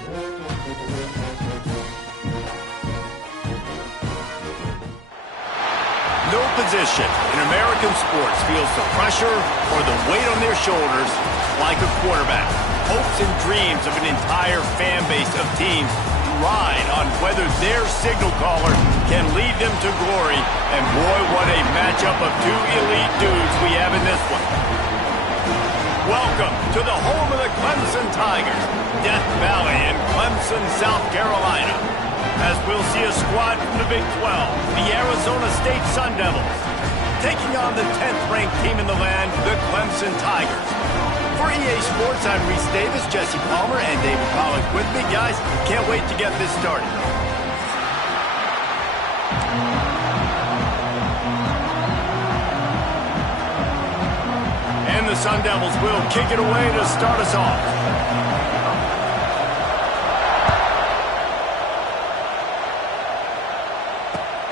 No position in American sports feels the pressure or the weight on their shoulders like a quarterback. Hopes and dreams of an entire fan base of teams ride on whether their signal caller can lead them to glory. And boy, what a matchup of two elite dudes we have in this one. Welcome to the home of the Clemson Tigers, Death Valley in Clemson, South Carolina. As we'll see a squad from the Big 12, the Arizona State Sun Devils, taking on the 10th-ranked team in the land, the Clemson Tigers. For EA Sports, I'm Reese Davis, Jesse Palmer, and David Pollack with me. Guys, can't wait to get this started. And the Sun Devils will kick it away to start us off.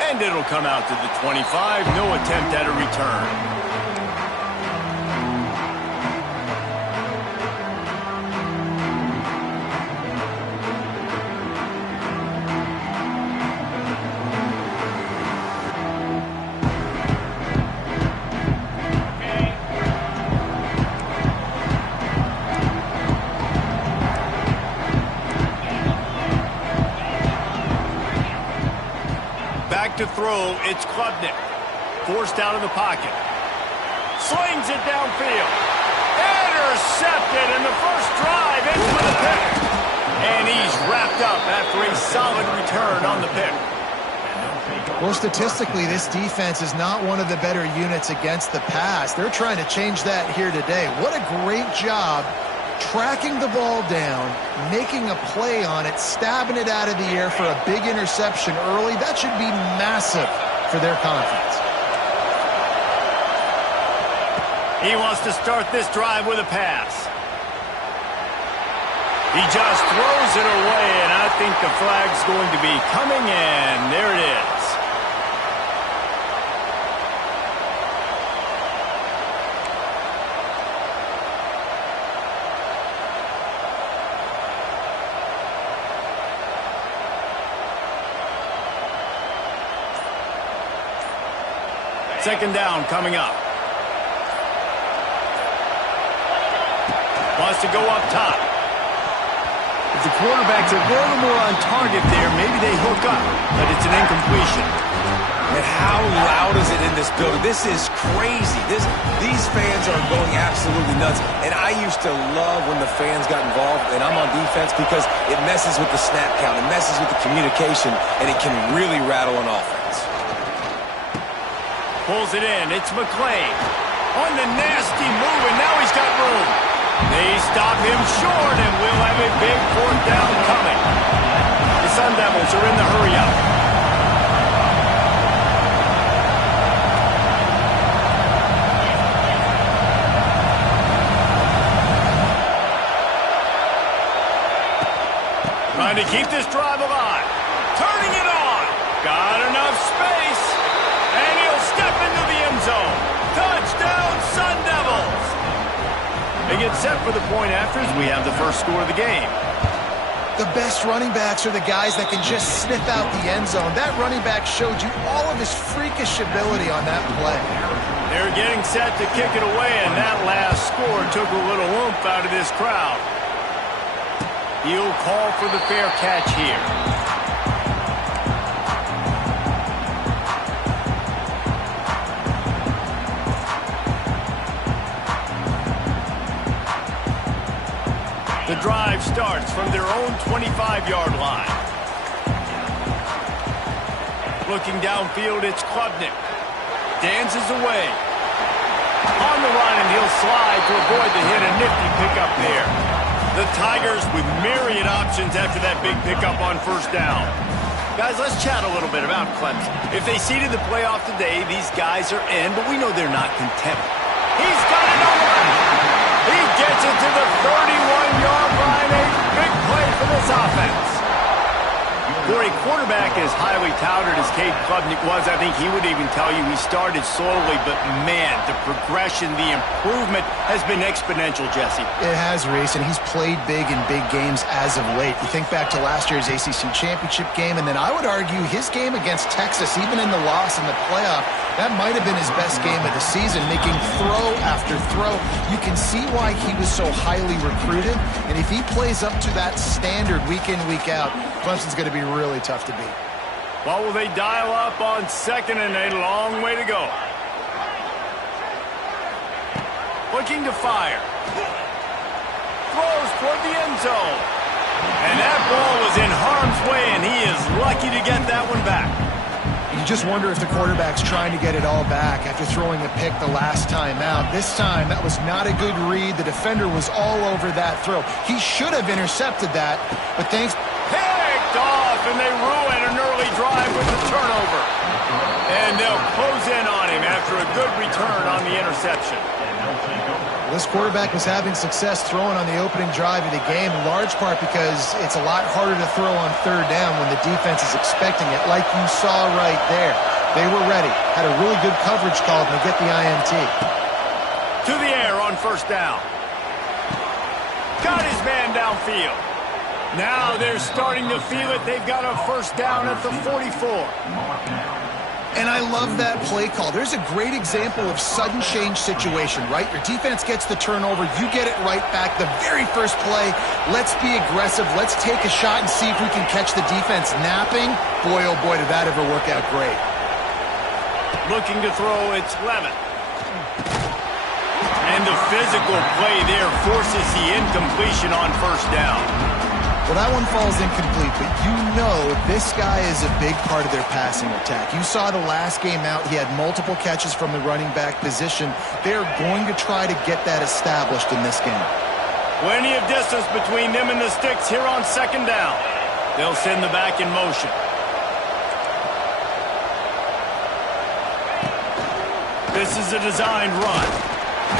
And it'll come out to the 25. No attempt at a return. To throw, it's Klubnik. Forced out of the pocket. Slings it downfield. Intercepted in the first drive into the pick. And he's wrapped up after a solid return on the pick. Well, statistically, this defense is not one of the better units against the pass. They're trying to change that here today. What a great job tracking the ball down, making a play on it, stabbing it out of the air for a big interception early. That should be massive for their confidence. He wants to start this drive with a pass. He just throws it away, and I think the flag's going to be coming in. There it is. Second down coming up. Wants to go up top. If the quarterback's a little more on target there, maybe they hook up, but it's an incompletion. And how loud is it in this building? This is crazy. These fans are going absolutely nuts. And I used to love when the fans got involved, and I'm on defense, because it messes with the snap count, it messes with the communication, and it can really rattle an offense. Pulls it in. It's McClain on the nasty move, and now he's got room. They stop him short, and we'll have a big fourth down coming. The Sun Devils are in the hurry-up. Trying to keep this drive alive. Turning it on. Got enough space. And he'll step into the end zone. Touchdown, Sun Devils! They get set for the point after as we have the first score of the game. The best running backs are the guys that can just sniff out the end zone. That running back showed you all of his freakish ability on that play. They're getting set to kick it away, and that last score took a little oomph out of this crowd. He'll call for the fair catch here. The drive starts from their own 25-yard line. Looking downfield, it's Klubnik. Dances away. On the run, and he'll slide to avoid the hit. A nifty pickup there. The Tigers with myriad options after that big pickup on first down. Guys, let's chat a little bit about Clemson. If they seeded the playoff today, these guys are in, but we know they're not content. He's got it on the line. He gets it to the 31-yard line. A big play for this offense. Corey quarterback, as highly touted as Cade Klubnik was, I think he would even tell you he started slowly, but man, the progression, the improvement has been exponential, Jesse. It has, Reese, and he's played big in big games as of late. You think back to last year's ACC championship game, and then I would argue his game against Texas, even in the loss in the playoff, that might have been his best game of the season, making throw after throw. You can see why he was so highly recruited, and if he plays up to that standard week in, week out, Clemson's going to be really tough to beat. Well, will they dial up on second and a long way to go? Looking to fire. Throws toward the end zone. And that ball was in harm's way, and he is lucky to get that one back. You just wonder if the quarterback's trying to get it all back after throwing a pick the last time out. This time, that was not a good read. The defender was all over that throw. He should have intercepted that, but thanks... Picked off, and they ruin an early drive with the turnover. And they'll close in on him after a good return on the interception. This quarterback was having success throwing on the opening drive of the game, in large part because it's a lot harder to throw on third down when the defense is expecting it, like you saw right there. They were ready, had a really good coverage call, and they get the INT. To the air on first down. Got his man downfield. Now they're starting to feel it. They've got a first down at the 44. And I love that play call. There's a great example of sudden change situation, right? Your defense gets the turnover. You get it right back. The very first play, let's be aggressive. Let's take a shot and see if we can catch the defense napping. Boy, oh boy, did that ever work out great. Looking to throw, it's Levitt. And the physical play there forces the incompletion on first down. Well, that one falls incomplete, but you know this guy is a big part of their passing attack. You saw the last game out. He had multiple catches from the running back position. They're going to try to get that established in this game. Plenty of distance between them and the sticks here on second down. They'll send the back in motion. This is a designed run.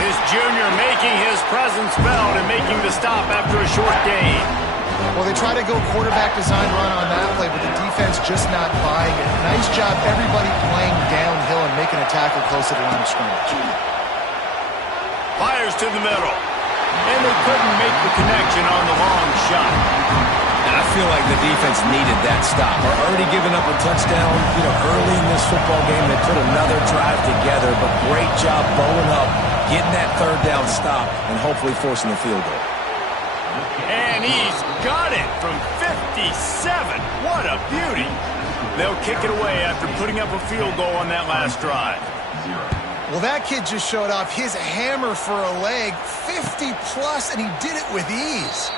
This junior making his presence felt and making the stop after a short gain. Well, they try to go quarterback design run on that play, but the defense just not buying it. Nice job, everybody playing downhill and making a tackle close to the line of scrimmage. Fires to the middle. And they couldn't make the connection on the long shot. And I feel like the defense needed that stop. They're already giving up a touchdown, early in this football game. They put another drive together, but great job bowling up, getting that third down stop, and hopefully forcing the field goal. And he's got it from 57. What a beauty. They'll kick it away after putting up a field goal on that last drive. Well, that kid just showed off his hammer for a leg, 50-plus, and he did it with ease.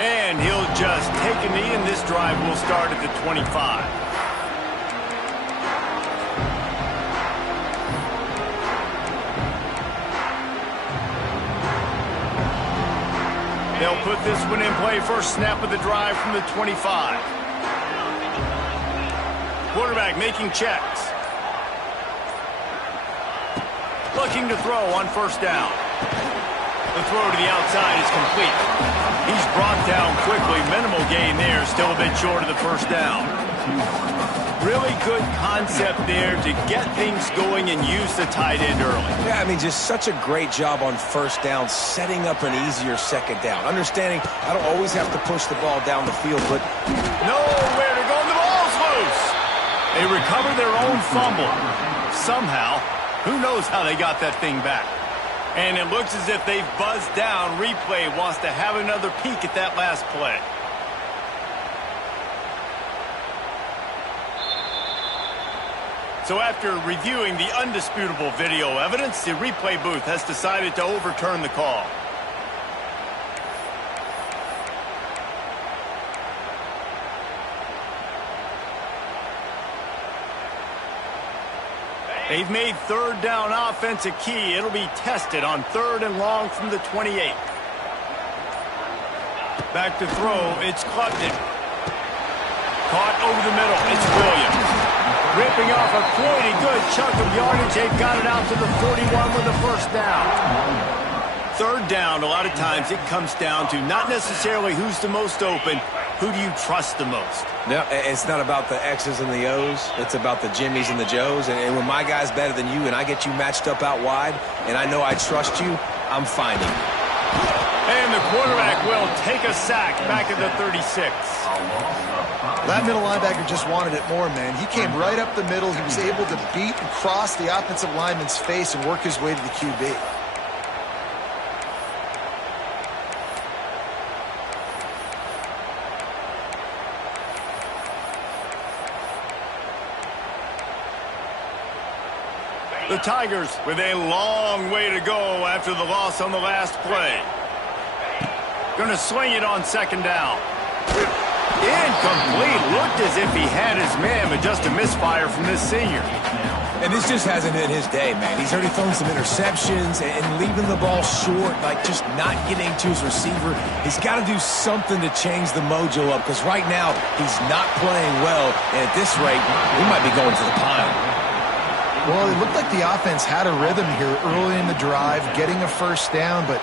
And he'll just take a knee, and this drive will start at the 25. They'll put this one in play first snap of the drive from the 25. Quarterback making checks. Looking to throw on first down. The throw to the outside is complete. He's brought down quickly. Minimal gain there. Still a bit short of the first down. Really good concept there to get things going and use the tight end early. Yeah, just such a great job on first down, setting up an easier second down. Understanding I don't always have to push the ball down the field, but... Nowhere to go, and the ball's loose. They recover their own fumble. Somehow, who knows how they got that thing back. And it looks as if they've buzzed down. Replay wants to have another peek at that last play. So after reviewing the undisputable video evidence, the replay booth has decided to overturn the call. They've made third down offense a key. It'll be tested on third and long from the 28. Back to throw, it's Klubnik. Caught over the middle, it's Williams. Ripping off a pretty good chunk of yardage. They've got it out to the 41 with a first down. Third down, a lot of times it comes down to not necessarily who's the most open, who do you trust the most? No, it's not about the X's and the O's. It's about the Jimmys and the Joes. And when my guy's better than you and I get you matched up out wide and I know I trust you, I'm finding you. And the quarterback will take a sack back at the 36. That middle linebacker just wanted it more, man. He came right up the middle. He was able to beat and cross the offensive lineman's face and work his way to the QB. The Tigers with a long way to go after the loss on the last play. Going to swing it on second down. Incomplete. Looked as if he had his man, but just a misfire from this senior. And this just hasn't been his day, man. He's already thrown some interceptions and leaving the ball short, like just not getting to his receiver. He's got to do something to change the mojo up because right now he's not playing well. And at this rate, we might be going to the pine. Well, it looked like the offense had a rhythm here early in the drive, getting a first down, but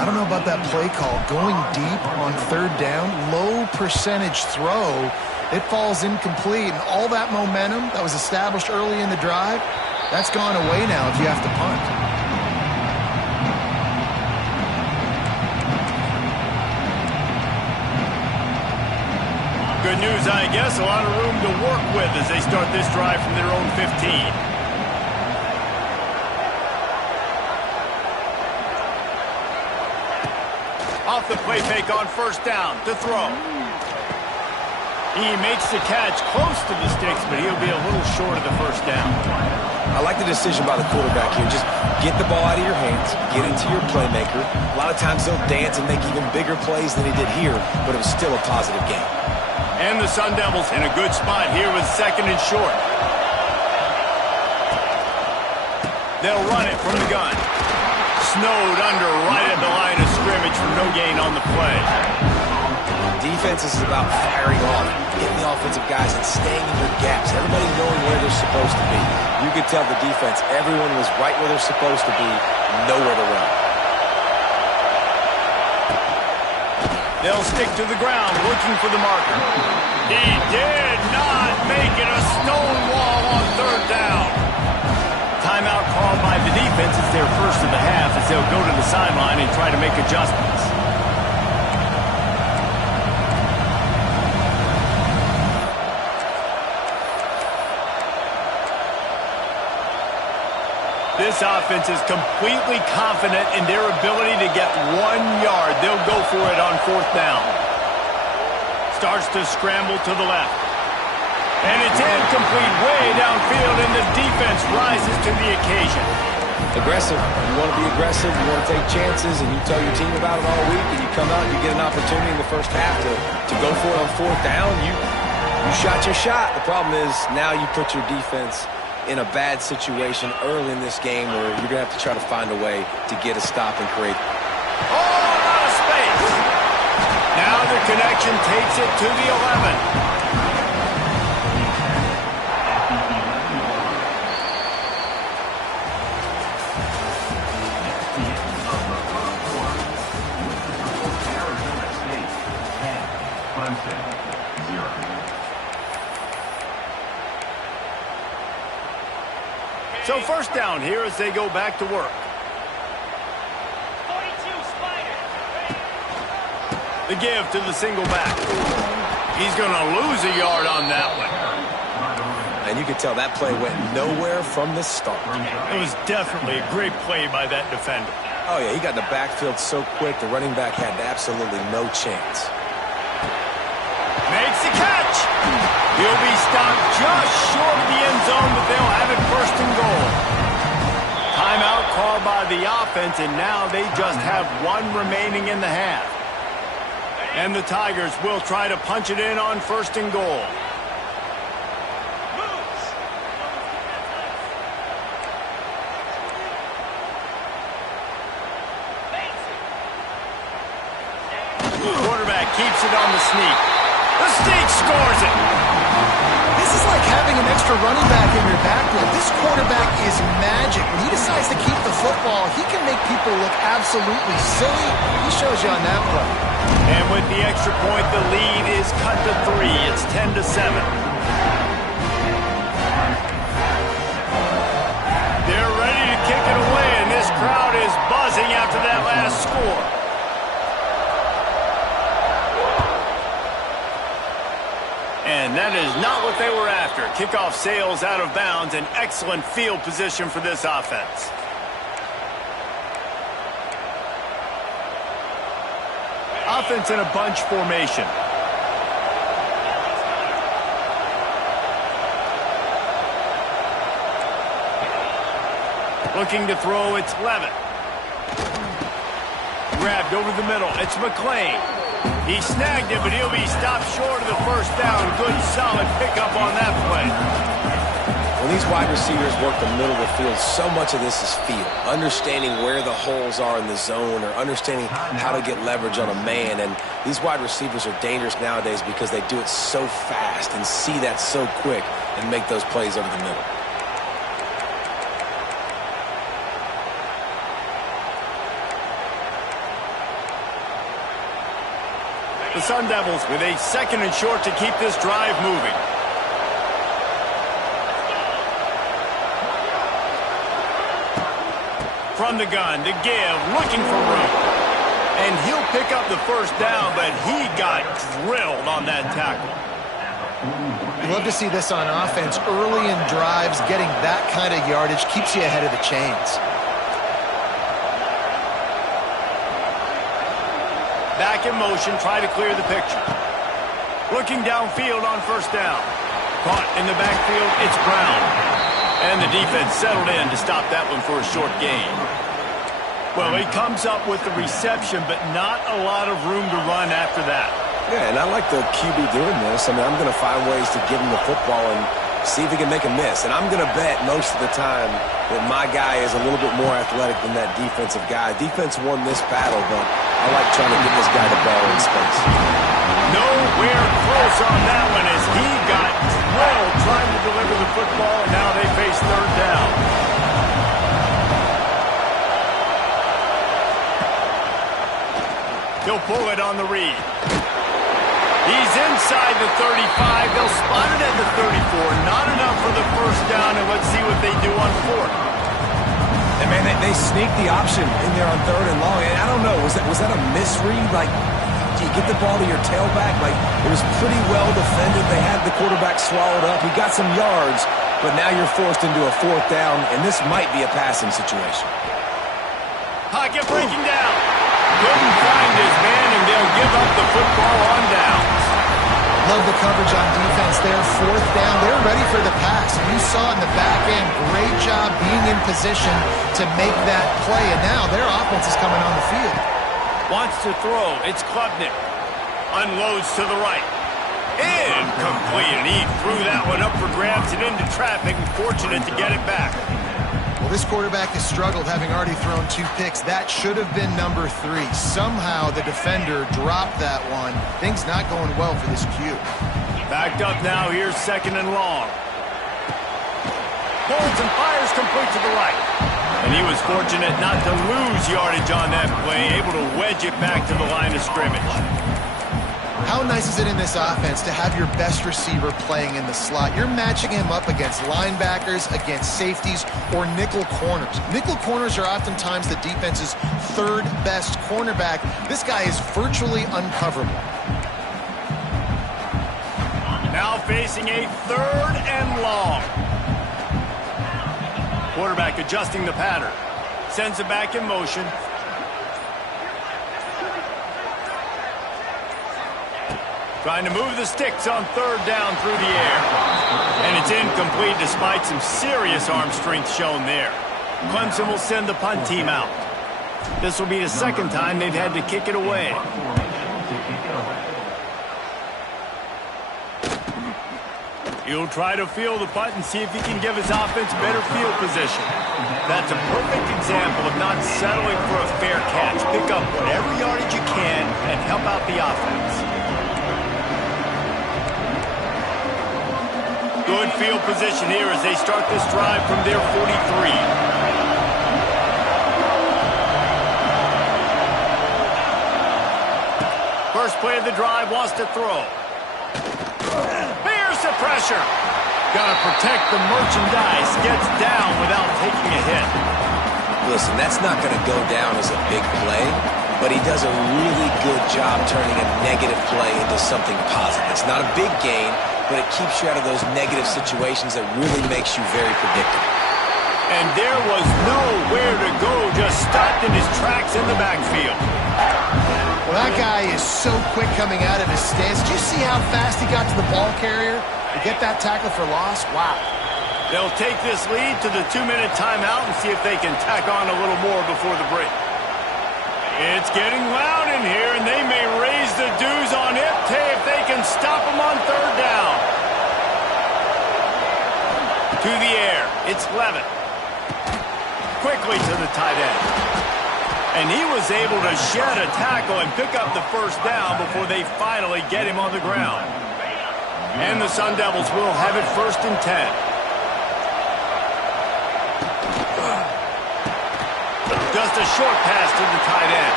I don't know about that play call. Going deep on third down, low percentage throw, it falls incomplete, and all that momentum that was established early in the drive, that's gone away now if you have to punt. Good news, I guess. A lot of room to work with as they start this drive from their own 15. Off the play fake on first down to throw. He makes the catch close to the sticks, but he'll be a little short of the first down. I like the decision by the quarterback here. Just get the ball out of your hands, get it to your playmaker. A lot of times he'll dance and make even bigger plays than he did here, but it was still a positive game. And the Sun Devils in a good spot here with second and short. They'll run it from the gun. Snowed under right at the line of scrimmage for no gain on the play. Defense is about firing off, getting the offensive guys and staying in their gaps. Everybody knowing where they're supposed to be. You could tell the defense, everyone was right where they're supposed to be, nowhere to run. They'll stick to the ground looking for the marker. He did not make it a stone wall on third down. Timeout called by the defense. It's their first of the half as they'll go to the sideline and try to make adjustments. This offense is completely confident in their ability to get 1 yard. They'll go for it on fourth down. Starts to scramble to the left. And it's incomplete way downfield, and the defense rises to the occasion. Aggressive. You want to be aggressive. You want to take chances, and you tell your team about it all week, and you come out and you get an opportunity in the first half to go for it on fourth down. You shot your shot. The problem is now you put your defense in a bad situation early in this game where you're going to have to try to find a way to get a stop and create. Oh, out of space. Now the connection takes it to the 11. So first down here as they go back to work. 42 Spider. The give to the single back. He's going to lose a yard on that one. And you could tell that play went nowhere from the start. It was definitely a great play by that defender. Oh, yeah, he got in the backfield so quick, the running back had absolutely no chance. Makes the catch. He'll be stopped just short of the end zone, but they'll have it first and goal. Timeout called by the offense, and now they just have one remaining in the half. And the Tigers will try to punch it in on first and goal. Quarterback keeps it on the sneak. The sneak scores it. This is like having an extra running back in your backfield. This quarterback is magic. When he decides to keep the football, he can make people look absolutely silly. He shows you on that play. And with the extra point, the lead is cut to 3. It's 10-7. They're ready to kick it away, and this crowd is buzzing after that last score. And that is not what they were after. Kickoff sails out of bounds, an excellent field position for this offense. Offense in a bunch formation. Looking to throw, it's Levitt. Grabbed over the middle, it's McClain. He snagged it, but he'll be stopped short of the first down. Good, solid pickup on that play. When these wide receivers work the middle of the field, so much of this is feel. Understanding where the holes are in the zone or understanding how to get leverage on a man. And these wide receivers are dangerous nowadays because they do it so fast and see that so quick and make those plays over the middle. The Sun Devils with a 2nd and short to keep this drive moving. From the gun to give, looking for room. And he'll pick up the first down, but he got drilled on that tackle. You love to see this on offense. Early in drives, getting that kind of yardage keeps you ahead of the chains. Back in motion, try to clear the picture. Looking downfield on first down. Caught in the backfield, it's Brown. And the defense settled in to stop that one for a short gain. Well, he comes up with the reception, but not a lot of room to run after that. Yeah, and I like the QB doing this. I mean, I'm going to find ways to give him the football and see if he can make a miss. And I'm going to bet most of the time that my guy is a little bit more athletic than that defensive guy. Defense won this battle, but I like trying to get this guy the ball in space. Nowhere close on that one as he got drilled trying to deliver the football, and now they face third down. He'll pull it on the read. He's inside the 35. They'll spot it at the 34. Not enough for the first down, and let's see what they do on 4th. And, man, they sneaked the option in there on 3rd and long. And I don't know, was that a misread? Like, do you get the ball to your tailback? Like, it was pretty well defended. They had the quarterback swallowed up. He got some yards, but now you're forced into a 4th down, and this might be a passing situation. Pocket breaking down. Couldn't find his man, and they'll give up the football on downs. Love the coverage on defense there. 4th down. They're ready for the pass. And you saw in the back end, great job being in position to make that play. And now their offense is coming on the field. Wants to throw. It's Klubnik. Unloads to the right. Incomplete. And he threw that one up for grabs and into traffic. And fortunate to get it back. Well, this quarterback has struggled, having already thrown 2 picks. That should have been number 3. Somehow the defender dropped that one. Things not going well for this Q. Backed up now. Here's 2nd and long. Pulls and fires complete to the right. And he was fortunate not to lose yardage on that play, able to wedge it back to the line of scrimmage. How nice is it in this offense to have your best receiver playing in the slot? You're matching him up against linebackers, against safeties, or nickel corners. Nickel corners are oftentimes the defense's 3rd best cornerback. This guy is virtually uncoverable. Now facing a 3rd and long. Quarterback adjusting the pattern. Sends it back in motion. Trying to move the sticks on 3rd down through the air. And it's incomplete despite some serious arm strength shown there. Clemson will send the punt team out. This will be the 2nd time they've had to kick it away. He'll try to field the punt and see if he can give his offense better field position. That's a perfect example of not settling for a fair catch. Pick up whatever yardage you can and help out the offense. Good field position here as they start this drive from their 43. First play of the drive, wants to throw. Here's the pressure. Got to protect the merchandise. Gets down without taking a hit. Listen, that's not going to go down as a big play, but he does a really good job turning a negative play into something positive. It's not a big gain, but it keeps you out of those negative situations that really makes you very predictable. And there was nowhere to go, just stopped in his tracks in the backfield. Well, that guy is so quick coming out of his stance. Did you see how fast he got to the ball carrier to get that tackle for loss? Wow. They'll take this lead to the 2-minute timeout and see if they can tack on a little more before the break. It's getting loud in here, and they may raise the dues on it if they can stop them on third down. To the air, it's Levitt. Quickly to the tight end. And he was able to shed a tackle and pick up the first down before they finally get him on the ground. And the Sun Devils will have it 1st and 10. Just a short pass to the tight end.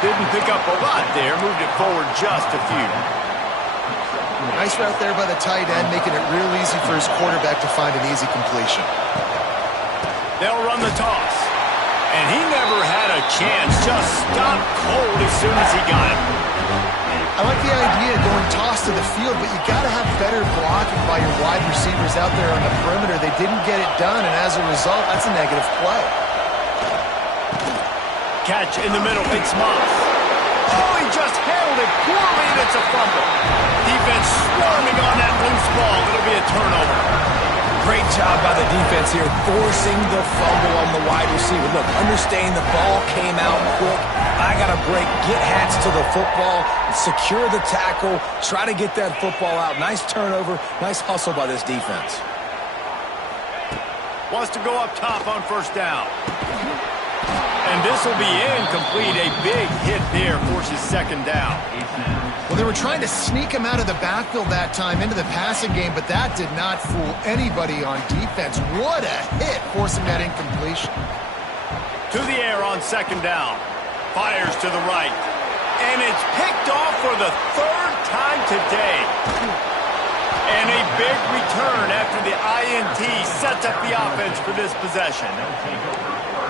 Didn't pick up a lot there, moved it forward just a few. Nice route there by the tight end, making it real easy for his quarterback to find an easy completion. They'll run the toss. And he never had a chance, just stopped cold as soon as he got it. I like the idea of going toss to the field, but you got to have better blocking by your wide receivers out there on the perimeter. They didn't get it done, and as a result, that's a negative play. Catch in the middle, it's Moss. Oh, he just handled it poorly, and it's a fumble. Defense swarming on that loose ball. It'll be a turnover. Great job by the defense here, forcing the fumble on the wide receiver. Look, understanding the ball came out quick. I got to break, get hats to the football, secure the tackle, try to get that football out. Nice turnover, nice hustle by this defense. Wants to go up top on first down. And this will be incomplete. A big hit there forces second down. Well, they were trying to sneak him out of the backfield that time into the passing game, but that did not fool anybody on defense. What a hit, forcing that incompletion. To the air on second down. Fires to the right. And it's picked off for the 3rd time today. And a big return after the INT sets up the offense for this possession.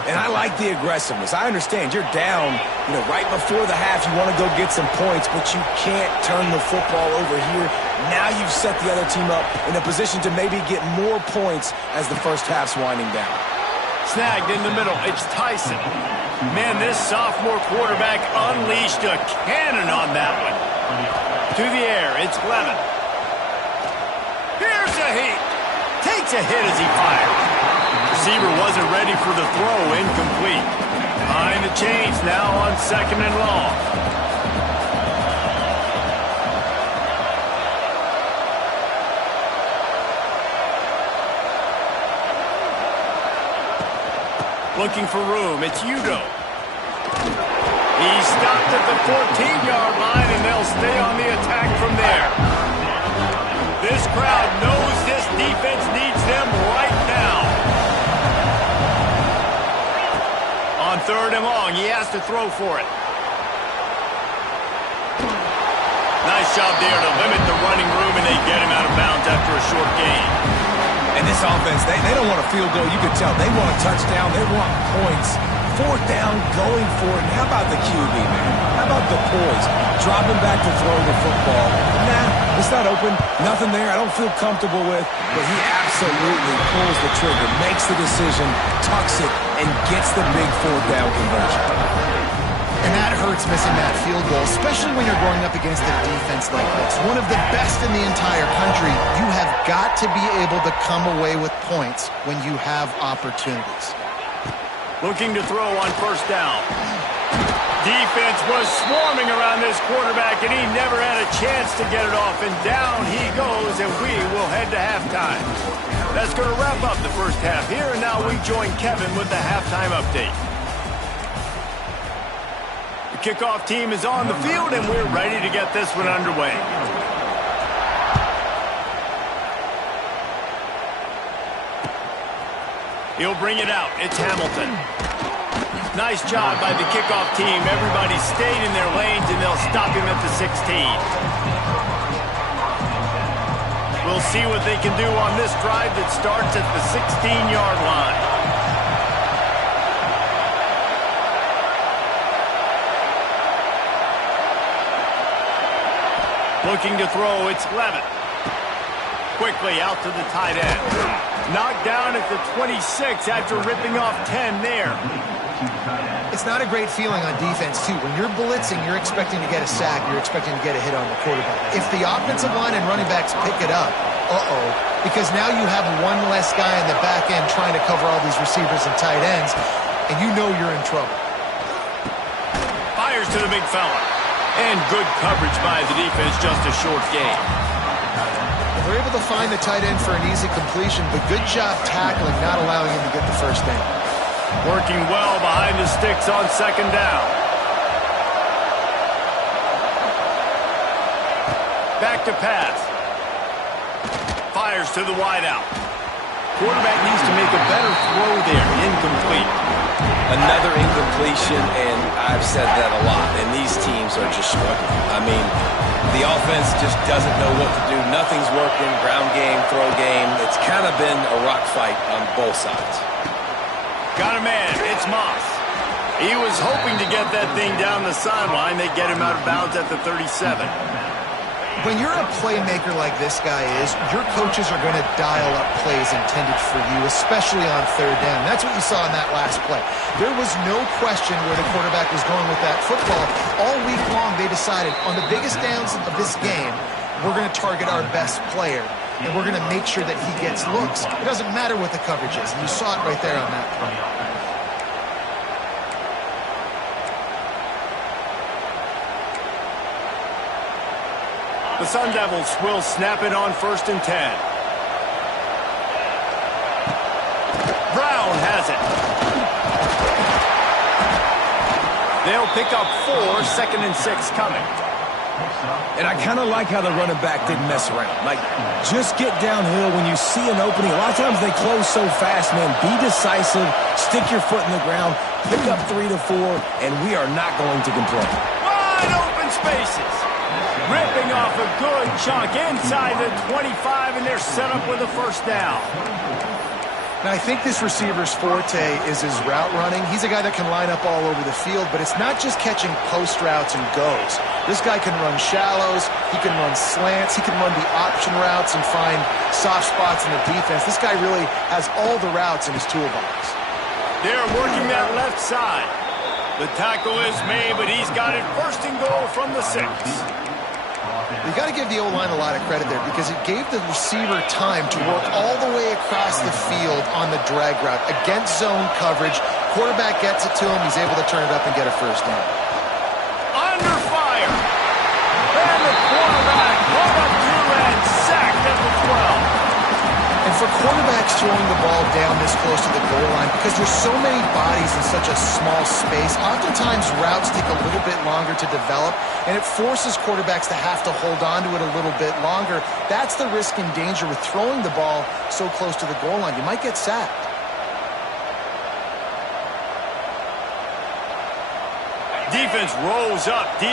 And I like the aggressiveness. I understand you're down, right before the half. You want to go get some points, but you can't turn the football over here. Now you've set the other team up in a position to maybe get more points as the first half's winding down. Snagged in the middle. It's Tyson. Man, this sophomore quarterback unleashed a cannon on that one. To the air, it's Levitt. Here's a heat. Takes a hit as he fires. Receiver wasn't ready for the throw, incomplete. Behind the chains now on 2nd and long. Looking for room, it's Udo. He stopped at the 14-yard line, and they'll stay on the attack from there. This crowd knows this defense needs them right now. On 3rd and long, he has to throw for it. Nice job there to limit the running room, and they get him out of bounds after a short gain. And this offense, they don't want a field goal. You can tell they want a touchdown. They want points. 4th down, going for it. And how about the QB, man? How about the poise? Dropping back to throw the football. Nah, it's not open. Nothing there I don't feel comfortable with. But he absolutely pulls the trigger, makes the decision, tucks it, and gets the big 4th down conversion. And that hurts missing that field goal, especially when you're going up against a defense like this. One of the best in the entire country. You have got to be able to come away with points when you have opportunities. Looking to throw on first down. Defense was swarming around this quarterback, and he never had a chance to get it off. And down he goes, and we will head to halftime. That's going to wrap up the first half here, and now we join Kevin with the halftime update. The kickoff team is on the field, and we're ready to get this one underway. He'll bring it out. It's Hamilton. Nice job by the kickoff team. Everybody stayed in their lanes, and they'll stop him at the 16. We'll see what they can do on this drive that starts at the 16-yard line. Looking to throw, it's Levitt. Quickly out to the tight end. Knocked down at the 26 after ripping off 10 there. It's not a great feeling on defense, too. When you're blitzing, you're expecting to get a sack. You're expecting to get a hit on the quarterback. If the offensive line and running backs pick it up, because now you have one less guy in the back end trying to cover all these receivers and tight ends, and you know you're in trouble. Fires to the big fella. And good coverage by the defense, just a short gain. They're able to find the tight end for an easy completion, but good job tackling, not allowing him to get the first down. Working well behind the sticks on second down. Back to pass. Fires to the wideout. Quarterback needs to make a better throw there. Incomplete. Another incompletion, and I've said that a lot, and these teams are just struggling. I mean, the offense just doesn't know what to do. Nothing's working, ground game, throw game. It's kind of been a rock fight on both sides. Got a man, it's Moss. He was hoping to get that thing down the sideline. They get him out of bounds at the 37. When you're a playmaker like this guy is, your coaches are going to dial up plays intended for you, especially on third down. That's what you saw in that last play. There was no question where the quarterback was going with that football. All week long, they decided on the biggest downs of this game, we're going to target our best player, and we're going to make sure that he gets looks. It doesn't matter what the coverage is, and you saw it right there on that play. The Sun Devils will snap it on 1st and 10. Brown has it. They'll pick up 4, 2nd and 6 coming. And I kind of like how the running back didn't mess around. Like, just get downhill when you see an opening. A lot of times they close so fast, man. Be decisive, stick your foot in the ground, pick up 3 to 4, and we are not going to complain. Wide open spaces. Ripping off a good chunk inside the 25, and they're set up with a first down. Now, I think this receiver's forte is his route running. He's a guy that can line up all over the field, but it's not just catching post routes and goes. This guy can run shallows, he can run slants, he can run the option routes and find soft spots in the defense. This guy really has all the routes in his toolbox. They're working that left side. The tackle is made, but he's got it 1st and goal from the 6. You got to give the O-line a lot of credit there because it gave the receiver time to work all the way across the field on the drag route against zone coverage. Quarterback gets it to him. He's able to turn it up and get a first down. Under fire. And the quarterback brought up through and sacked at the 12. And for quarterbacks throwing the ball down this close to the goal line, because there's so many bodies in such a small space, oftentimes routes take a little bit longer to develop, and it forces quarterbacks to have to hold on to it a little bit longer. That's the risk and danger with throwing the ball so close to the goal line. You might get sacked. Defense rolls up deep.